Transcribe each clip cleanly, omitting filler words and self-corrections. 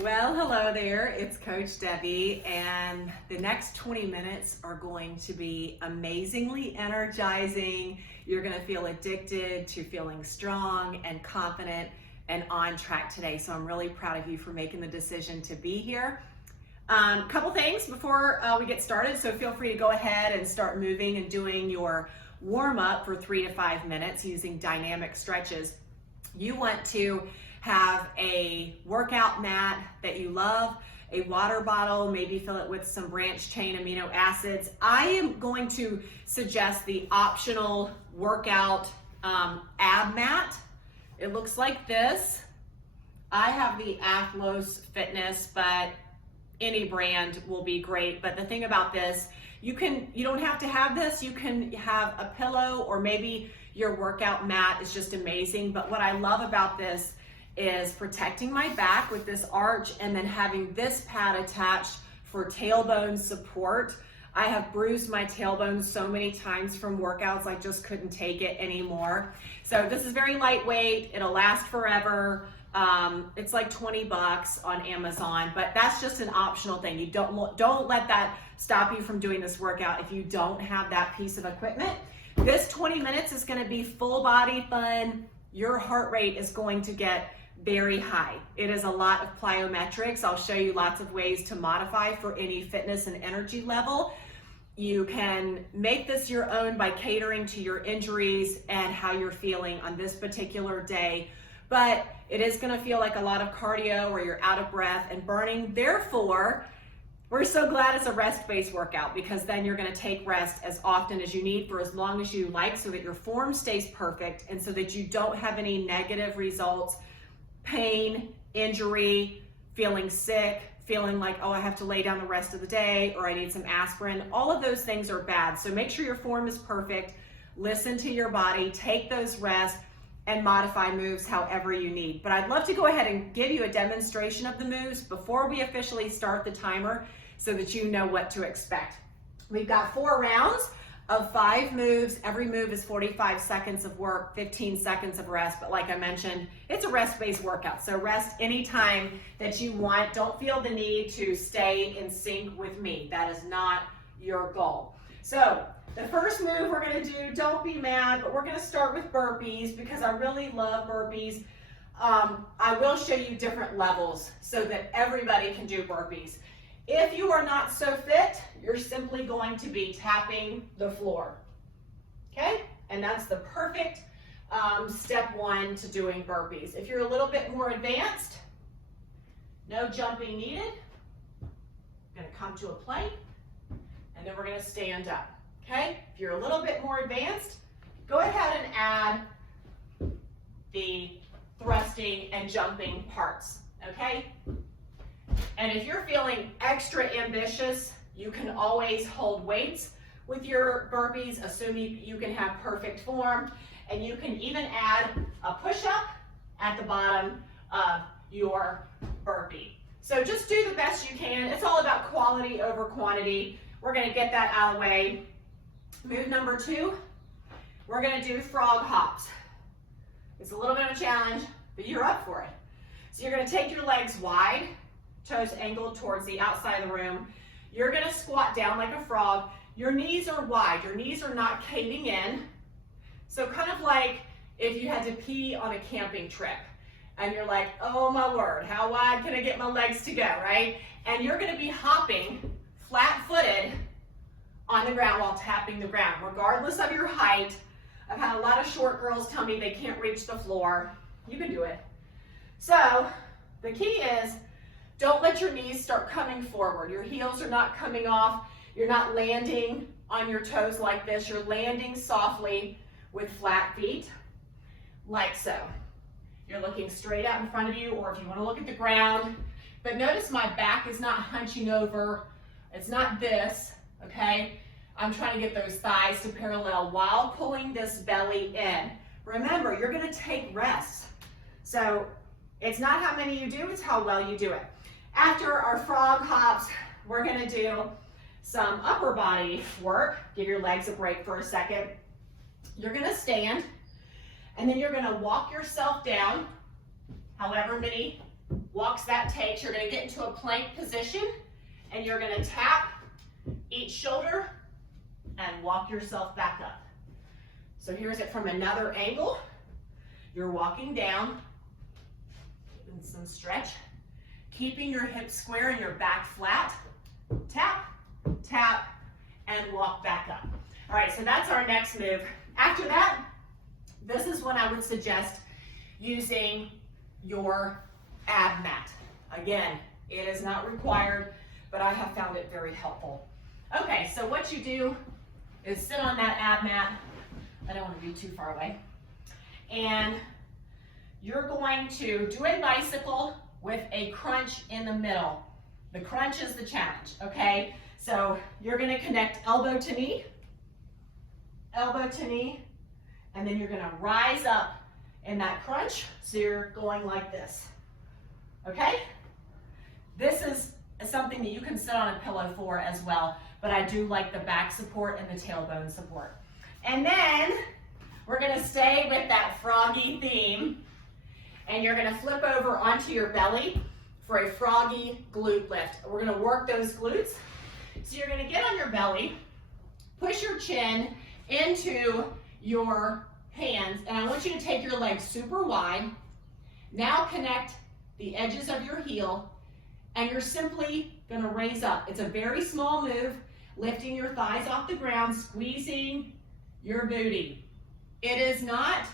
Well, hello there. It's Coach Debbie, and the next 20 minutes are going to be amazingly energizing. You're going to feel addicted to feeling strong and confident and on track today. So I'm really proud of you for making the decision to be here. Couple things before we get started. So feel free to go ahead and start moving and doing your warm up for 3 to 5 minutes using dynamic stretches. You want to have a workout mat that you love, a water bottle, maybe fill it with some branched chain amino acids. I am going to suggest the optional workout ab mat. It looks like this. I have the Athlos Fitness, but any brand will be great. But the thing about this, you don't have to have this. You can have a pillow, or maybe your workout mat is just amazing. But what I love about this is protecting my back with this arch and then having this pad attached for tailbone support. I have bruised my tailbone so many times from workouts, I just couldn't take it anymore. So this is very lightweight, it'll last forever. It's like 20 bucks on Amazon, but that's just an optional thing. You don't let that stop you from doing this workout if you don't have that piece of equipment. This 20 minutes is gonna be full body fun. Your heart rate is going to get very high. It is a lot of plyometrics. I'll show you lots of ways to modify for any fitness and energy level. You can make this your own by catering to your injuries and how you're feeling on this particular day. But it is going to feel like a lot of cardio where you're out of breath and burning. Therefore, we're so glad it's a rest-based workout, because then you're going to take rest as often as you need for as long as you like, so that your form stays perfect and so that you don't have any negative results. Pain, injury, feeling sick, feeling like, oh, I have to lay down the rest of the day, or I need some aspirin. All of those things are bad. So make sure your form is perfect. Listen to your body, take those rests, and modify moves however you need. But I'd love to go ahead and give you a demonstration of the moves before we officially start the timer, so that you know what to expect. We've got 4 rounds of 5 moves. Every move is 45 seconds of work, 15 seconds of rest. But like I mentioned, it's a rest-based workout. So rest anytime that you want. Don't feel the need to stay in sync with me. That is not your goal. So the first move we're gonna do, don't be mad, but we're gonna start with burpees because I really love burpees. I will show you different levels so that everybody can do burpees. If you are not so fit, you're simply going to be tapping the floor, okay? And that's the perfect step 1 to doing burpees. If you're a little bit more advanced, no jumping needed. I'm gonna come to a plank, and then we're gonna stand up, okay? If you're a little bit more advanced, go ahead and add the thrusting and jumping parts, okay? And if you're feeling extra ambitious, you can always hold weights with your burpees, assuming you can have perfect form. And you can even add a push-up at the bottom of your burpee. So just do the best you can. It's all about quality over quantity. We're gonna get that out of the way. Move number 2, we're gonna do frog hops. It's a little bit of a challenge, but you're up for it. So you're gonna take your legs wide, toes angled towards the outside of the room. You're gonna squat down like a frog. Your knees are wide, your knees are not caving in. So kind of like if you had to pee on a camping trip and you're like, oh my word, how wide can I get my legs to go, right? And you're gonna be hopping flat-footed on the ground while tapping the ground, regardless of your height. I've had a lot of short girls tell me they can't reach the floor. You can do it. So the key is, don't let your knees start coming forward. Your heels are not coming off. You're not landing on your toes like this. You're landing softly with flat feet, like so. You're looking straight out in front of you, or if you want to look at the ground. But notice my back is not hunching over. It's not this, okay? I'm trying to get those thighs to parallel while pulling this belly in. Remember, you're going to take rests. So it's not how many you do, it's how well you do it. After our frog hops, we're gonna do some upper body work. Give your legs a break for a second. You're gonna stand, and then you're gonna walk yourself down, however many walks that takes. You're gonna get into a plank position and you're gonna tap each shoulder and walk yourself back up. So here's it from another angle. You're walking down, getting some stretch, keeping your hips square and your back flat. Tap, tap, and walk back up. All right, so that's our next move. After that, this is when I would suggest using your ab mat. Again, it is not required, but I have found it very helpful. Okay, so what you do is sit on that ab mat. I don't want to be too far away. And you're going to do a bicycle with a crunch in the middle. The crunch is the challenge, okay? So you're gonna connect elbow to knee, and then you're gonna rise up in that crunch. So you're going like this, okay? This is something that you can sit on a pillow for as well, but I do like the back support and the tailbone support. And then we're gonna stay with that froggy theme, and you're gonna flip over onto your belly for a froggy glute lift. We're gonna work those glutes. So you're gonna get on your belly, push your chin into your hands, and I want you to take your legs super wide. Now connect the edges of your heel, and you're simply gonna raise up. It's a very small move, lifting your thighs off the ground, squeezing your booty. It is not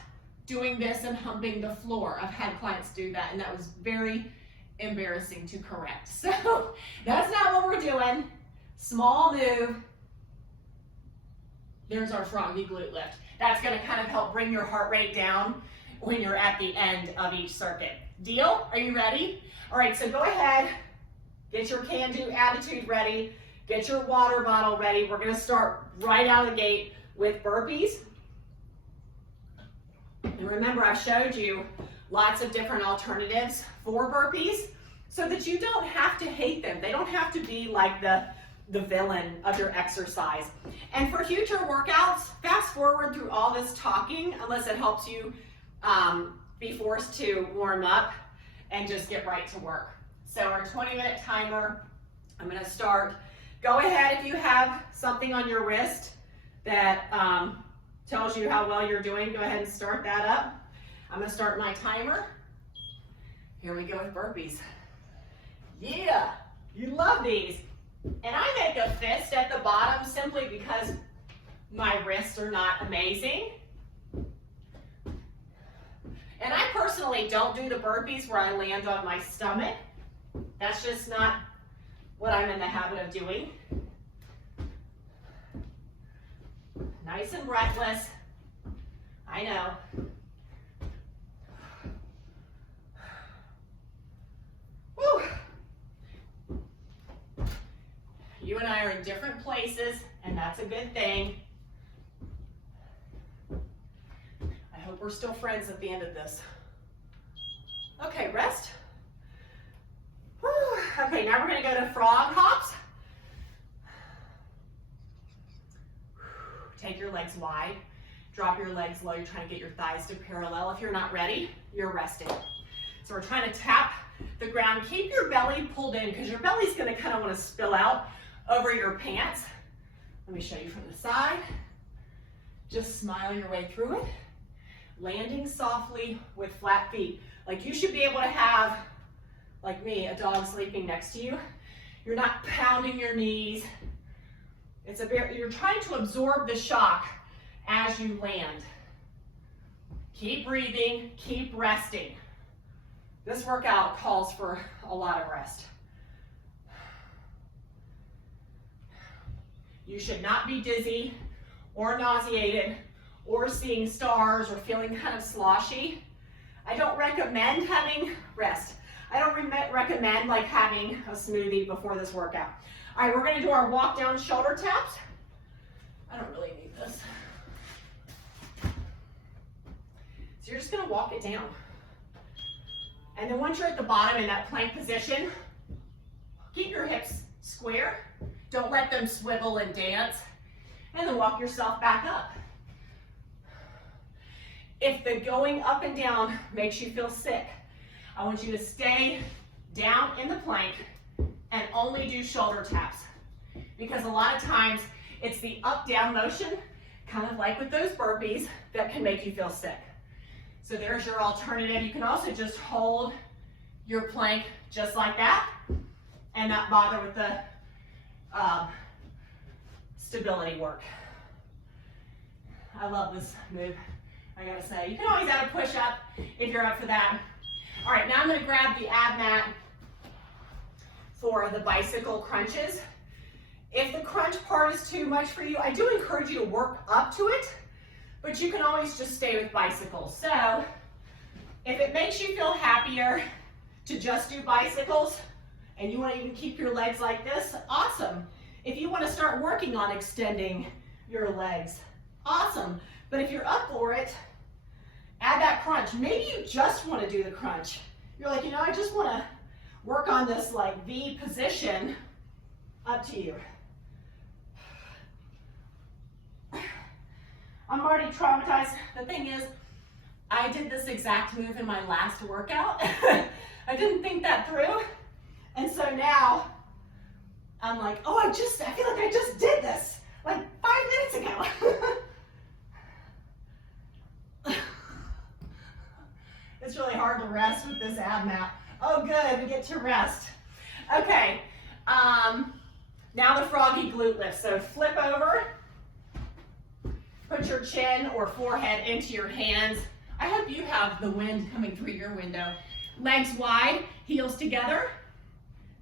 doing this and humping the floor. I've had clients do that, and that was very embarrassing to correct. So that's not what we're doing. Small move. There's our froggy glute lift. That's gonna kind of help bring your heart rate down when you're at the end of each circuit. Deal? Are you ready? All right, so go ahead, get your can-do attitude ready, get your water bottle ready. We're gonna start right out of the gate with burpees. And remember, I showed you lots of different alternatives for burpees so that you don't have to hate them. They don't have to be like the villain of your exercise. And for future workouts, fast forward through all this talking unless it helps you be forced to warm up and just get right to work. So our 20-minute timer, I'm gonna start. Go ahead if you have something on your wrist that tells you how well you're doing, go ahead and start that up. I'm gonna start my timer. Here we go with burpees. Yeah, you love these. And I make a fist at the bottom simply because my wrists are not amazing. And I personally don't do the burpees where I land on my stomach. That's just not what I'm in the habit of doing. Nice and breathless. I know. Woo. You and I are in different places, and that's a good thing. I hope we're still friends at the end of this. Okay, rest. Woo. Okay, now we're gonna go to frog hops. Take your legs wide, drop your legs low. You're trying to get your thighs to parallel. If you're not ready, you're resting. So we're trying to tap the ground. Keep your belly pulled in because your belly's gonna kind of want to spill out over your pants. Let me show you from the side. Just smile your way through it. Landing softly with flat feet. Like you should be able to have, like me, a dog sleeping next to you. You're not pounding your knees. You're trying to absorb the shock as you land. Keep breathing, keep resting. This workout calls for a lot of rest. You should not be dizzy or nauseated or seeing stars or feeling kind of sloshy. I don't recommend having rest. I don't recommend like having a smoothie before this workout. All right, we're gonna do our walk down shoulder taps. I don't really need this. So you're just gonna walk it down. And then once you're at the bottom in that plank position, keep your hips square. Don't let them swivel and dance. And then walk yourself back up. If the going up and down makes you feel sick, I want you to stay down in the plank and only do shoulder taps. Because a lot of times it's the up-down motion, kind of like with those burpees, that can make you feel sick. So there's your alternative. You can also just hold your plank just like that and not bother with the stability work. I love this move, I gotta say. You can always add a push-up if you're up for that. All right, now I'm gonna grab the ab mat for the bicycle crunches. If the crunch part is too much for you, I do encourage you to work up to it, but you can always just stay with bicycles. So if it makes you feel happier to just do bicycles and you want to even keep your legs like this, awesome. If you want to start working on extending your legs, awesome. But if you're up for it, add that crunch. Maybe you just want to do the crunch. You're like, you know, I just want to work on this like V position. Up to you. I'm already traumatized. The thing is, I did this exact move in my last workout. I didn't think that through. And so now I'm like, oh, I feel like I just did this like 5 minutes ago. It's really hard to rest with this ab mat. Oh, good, we get to rest. Okay, now the froggy glute lift. So flip over, put your chin or forehead into your hands. I hope you have the wind coming through your window. Legs wide, heels together,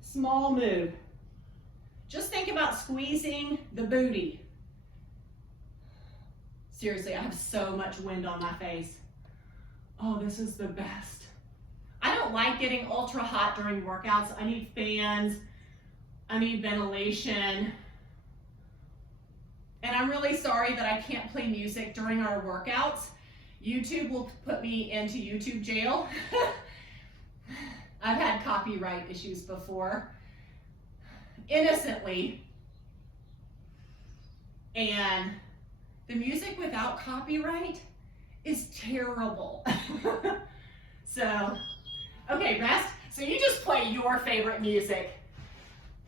small move. Just think about squeezing the booty. Seriously, I have so much wind on my face. Oh, this is the best. I don't like getting ultra hot during workouts. I need fans, I need ventilation. And I'm really sorry that I can't play music during our workouts. YouTube will put me into YouTube jail. I've had copyright issues before, innocently. And the music without copyright is terrible. So, okay, rest. So you just play your favorite music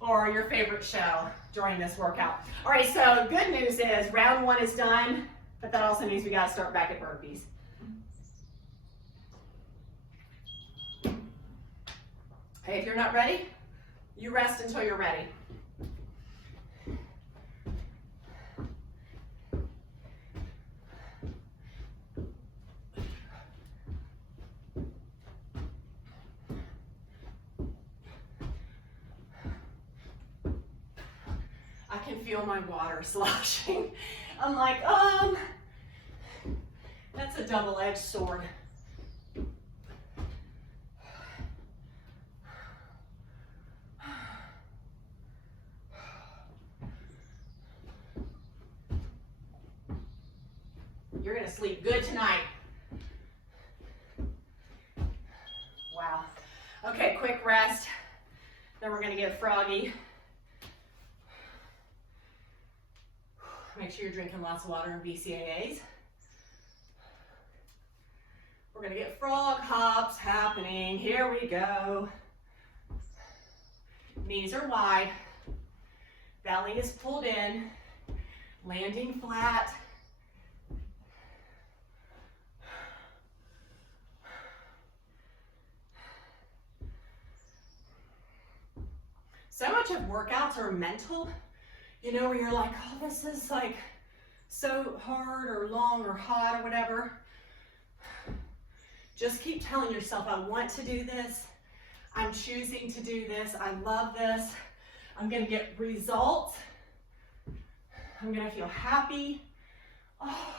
or your favorite show during this workout. All right, so good news is round 1 is done, but that also means we gotta start back at burpees. Hey, if you're not ready, you rest until you're ready. I can feel my water sloshing. I'm like, that's a double-edged sword. You're gonna sleep good tonight. Wow. Okay, quick rest. Then we're gonna get froggy. Make sure you're drinking lots of water and BCAAs. We're gonna get frog hops happening. Here we go. Knees are wide. Belly is pulled in. Landing flat. So much of workouts are mental, you know, where you're like, oh, this is like so hard or long or hot or whatever. Just keep telling yourself, I want to do this. I'm choosing to do this. I love this. I'm gonna get results. I'm gonna feel happy. Oh.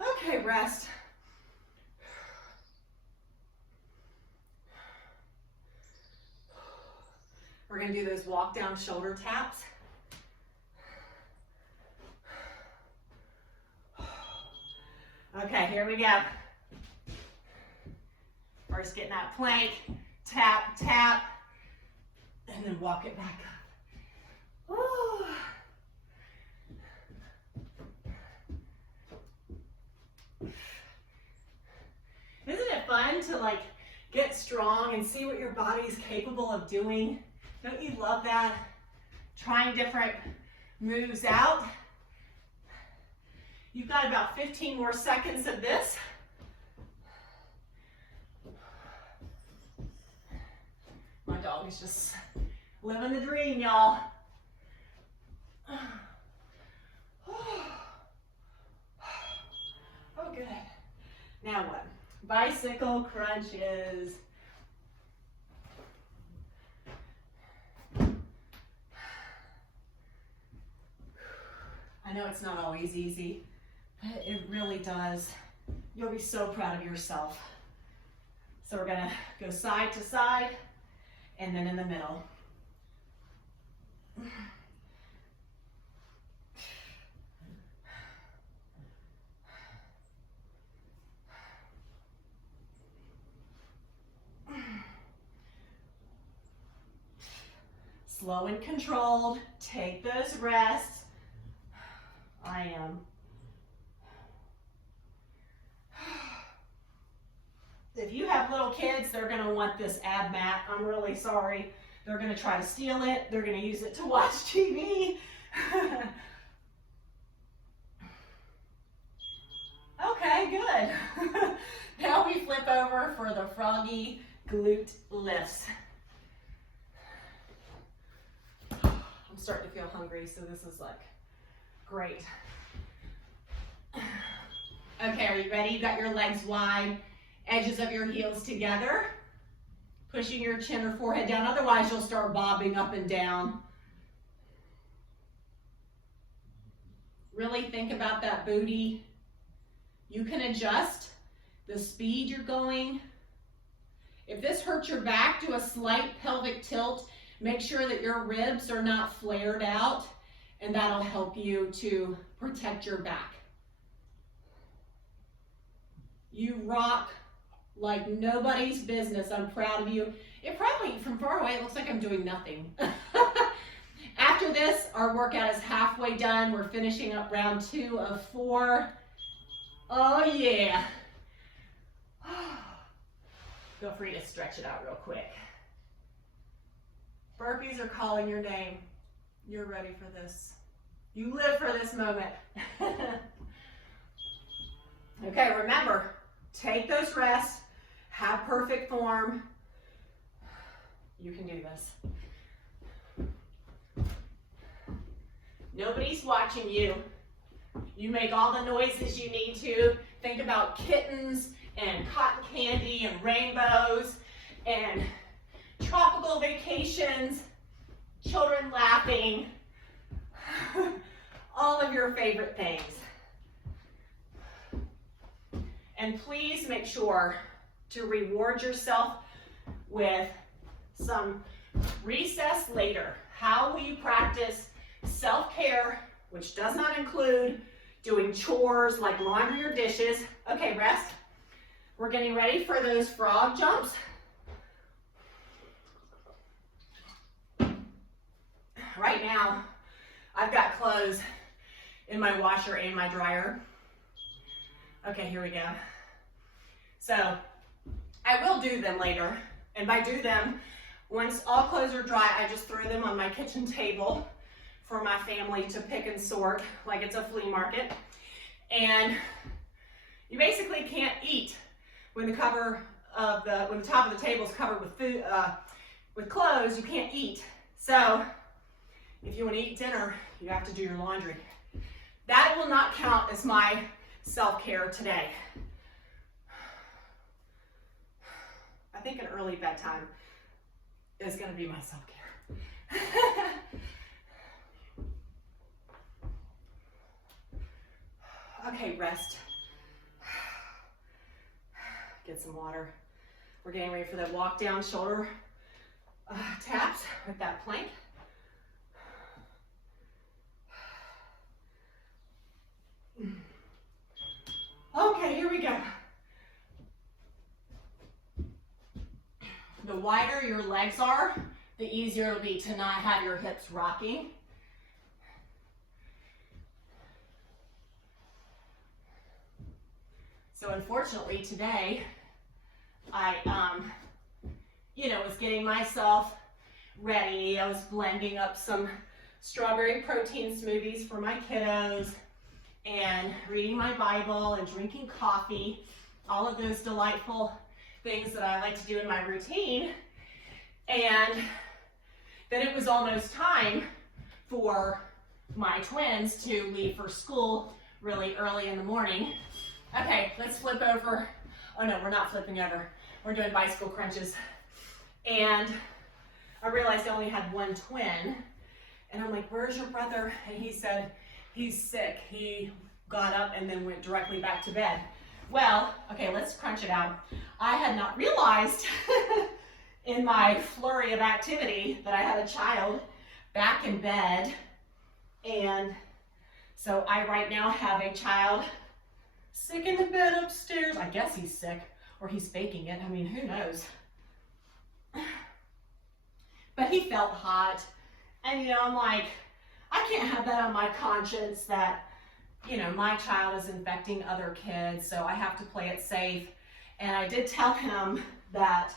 Okay, rest. We're gonna do those walk down shoulder taps. Okay, here we go. First getting that plank, tap, tap, and then walk it back up. Ooh. to like get strong and see what your body is capable of doing? Don't you love that? Trying different moves out. You've got about 15 more seconds of this. My dog is just living the dream, y'all. Oh, good. Now what? Bicycle crunches. I know it's not always easy, but it really does. You'll be so proud of yourself. So we're gonna go side to side and then in the middle. Slow and controlled. Take those rests. I am. If you have little kids, they're going to want this ab mat. I'm really sorry. They're going to try to steal it. They're going to use it to watch TV. Okay, good. Now we flip over for the froggy glute lifts. I'm starting to feel hungry, so this is like great. Okay, are you ready? You got your legs wide, edges of your heels together, pushing your chin or forehead down, otherwise you'll start bobbing up and down. Really think about that booty. You can adjust the speed you're going. If this hurts your back, do a slight pelvic tilt. Make sure that your ribs are not flared out, and that'll help you to protect your back. You rock like nobody's business. I'm proud of you. It probably, from far away, it looks like I'm doing nothing. After this, our workout is halfway done. We're finishing up round 2 of 4. Oh yeah. Feel free to stretch it out real quick. Burpees are calling your name. You're ready for this. You live for this moment. Okay, remember, take those rests, have perfect form. You can do this. Nobody's watching you. You make all the noises you need to. Think about kittens and cotton candy and rainbows and tropical vacations, children laughing, all of your favorite things. And please make sure to reward yourself with some recess later. How will you practice self-care, which does not include doing chores like laundry or dishes? Okay, rest. We're getting ready for those frog jumps. Right now, I've got clothes in my washer and my dryer. Okay, here we go. So, I will do them later. And by do them, once all clothes are dry, I just throw them on my kitchen table for my family to pick and sort like it's a flea market. And you basically can't eat when the top of the table is covered with food, with clothes. You can't eat. So if you want to eat dinner, you have to do your laundry. That will not count as my self-care today. I think an early bedtime is going to be my self-care. Okay, rest. Get some water. We're getting ready for the walk down shoulder taps with that plank. Okay, here we go. The wider your legs are, the easier it'll be to not have your hips rocking. So unfortunately today, I, you know, was getting myself ready. I was blending up some strawberry protein smoothies for my kiddos and reading my Bible and drinking coffee, all of those delightful things that I like to do in my routine. And then it was almost time for my twins to leave for school really early in the morning. Okay, let's flip over. Oh no, we're not flipping over. We're doing bicycle crunches. And I realized I only had one twin. And I'm like, where's your brother? And he said, he's sick. He got up and then went directly back to bed. Well, okay, let's crunch it out. I had not realized in my flurry of activity that I had a child back in bed. And so I right now have a child sick in the bed upstairs. I guess he's sick or he's faking it. I mean, who knows? But he felt hot. And, you know, I'm like, I can't have that on my conscience that, you know, my child is infecting other kids, so I have to play it safe. And I did tell him that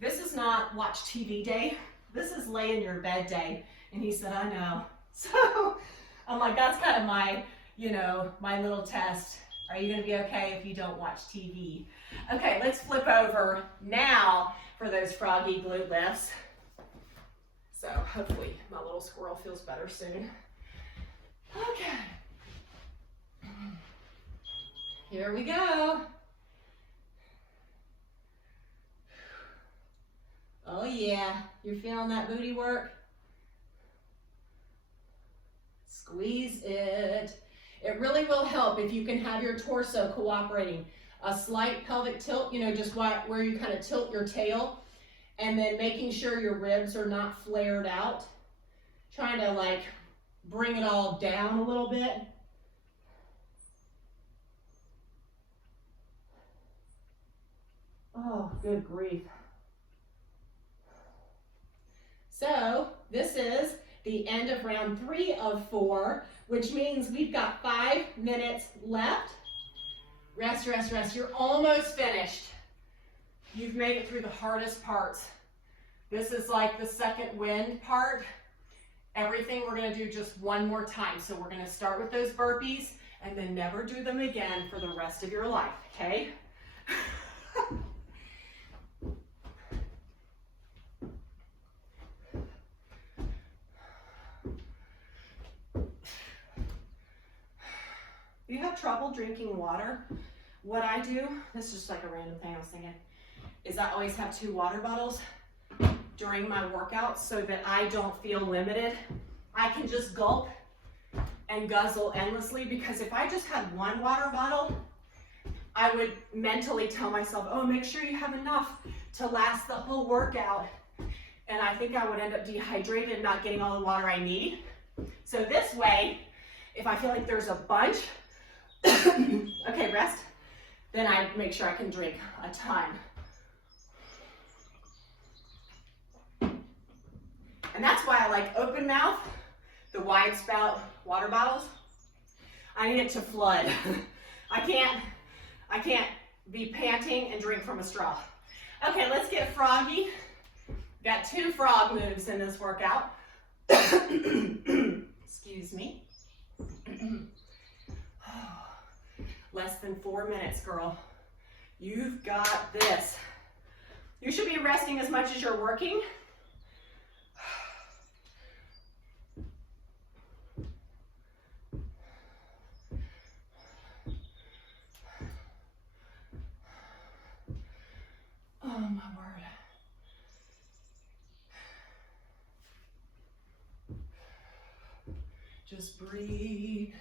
this is not watch TV day. This is lay in your bed day. And he said, I know. So I'm like, that's kind of my, you know, my little test. Are you going to be okay if you don't watch TV? Okay, let's flip over now for those froggy glute lifts. So hopefully my little squirrel feels better soon. Okay. Here we go. Oh yeah, you're feeling that booty work? Squeeze it. It really will help if you can have your torso cooperating. A slight pelvic tilt, you know, just where you kind of tilt your tail. And then making sure your ribs are not flared out. Trying to like bring it all down a little bit. Oh, good grief. So this is the end of round 3 of 4, which means we've got 5 minutes left. Rest, rest, rest. You're almost finished. You've made it through the hardest parts. This is like the second wind part. Everything we're gonna do just one more time. So we're gonna start with those burpees and then never do them again for the rest of your life, okay? You have trouble drinking water? What I do, this is just like a random thing I was thinking, is I always have 2 water bottles during my workouts so that I don't feel limited. I can just gulp and guzzle endlessly, because if I just had 1 water bottle, I would mentally tell myself, oh, make sure you have enough to last the whole workout. And I think I would end up dehydrated and not getting all the water I need. So this way, if I feel like there's a bunch, okay, rest, then I make sure I can drink a ton. And that's why I like open mouth, the wide spout water bottles. I need it to flood. I can't be panting and drink from a straw. Okay, let's get froggy. Got 2 frog moves in this workout. Excuse me. Less than 4 minutes, girl. You've got this. You should be resting as much as you're working. Oh my word. Just breathe.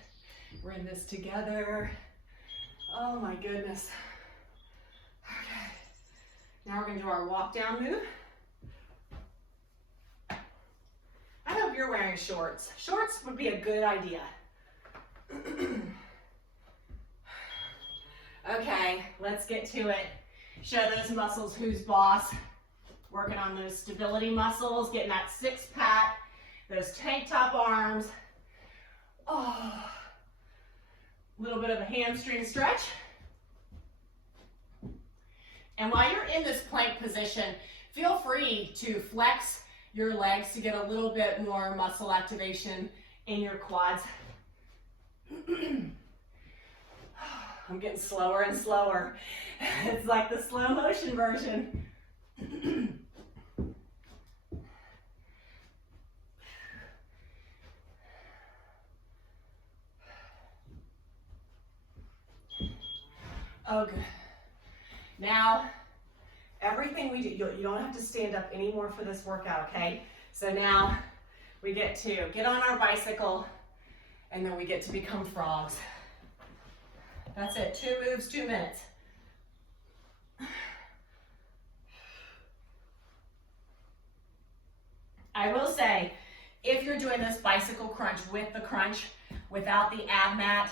We're in this together. Oh my goodness. Okay. Now we're going to do our walk down move. I hope you're wearing shorts. Shorts would be a good idea. Okay, let's get to it. Show those muscles who's boss. Working on those stability muscles, getting that 6-pack, those tank top arms. Oh, a little bit of a hamstring stretch. And while you're in this plank position, feel free to flex your legs to get a little bit more muscle activation in your quads. I'm getting slower and slower. It's like the slow motion version. Oh, good. Now, everything we do, you don't have to stand up anymore for this workout, okay? So now we get to get on our bicycle and then we get to become frogs. That's it, 2 moves, 2 minutes. I will say, if you're doing this bicycle crunch with the crunch, without the ab mat,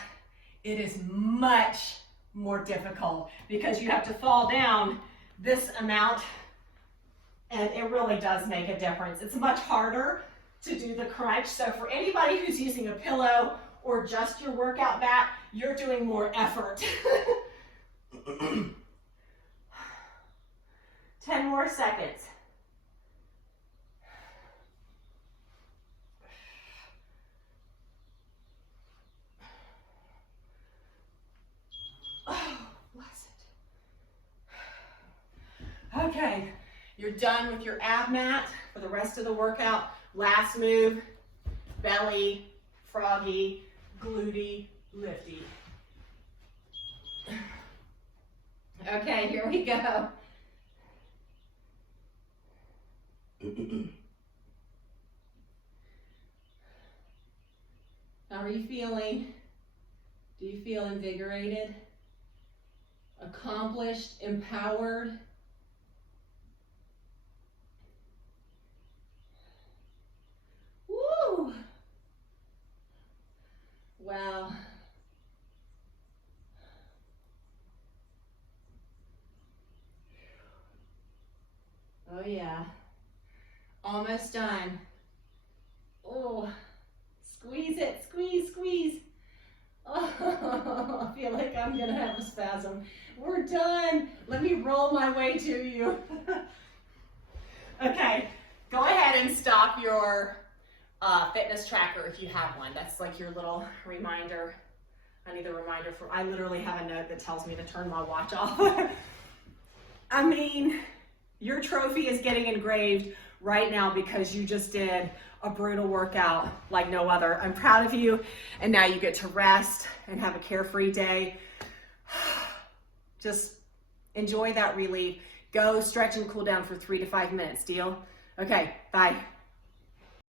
it is much more difficult because you have to fall down this amount, and it really does make a difference. It's much harder to do the crunch. So for anybody who's using a pillow or just your workout mat, you're doing more effort. 10 more seconds. Oh, bless it. Okay, you're done with your ab mat for the rest of the workout. Last move, belly, froggy, glutey, lifty. Okay, here we go. How are you feeling? Do you feel invigorated, accomplished, empowered? Woo! Wow. Oh yeah. Almost done. Oh, squeeze it, squeeze, squeeze. Oh, I feel like I'm gonna have a spasm. We're done. Let me roll my way to you. Okay, go ahead and stop your fitness tracker if you have one. That's like your little reminder. I need a reminder for, I literally have a note that tells me to turn my watch off. I mean, your trophy is getting engraved right now because you just did a brutal workout like no other. I'm proud of you, and now you get to rest and have a carefree day. Just enjoy that relief. Go stretch and cool down for 3 to 5 minutes, deal? Okay, bye.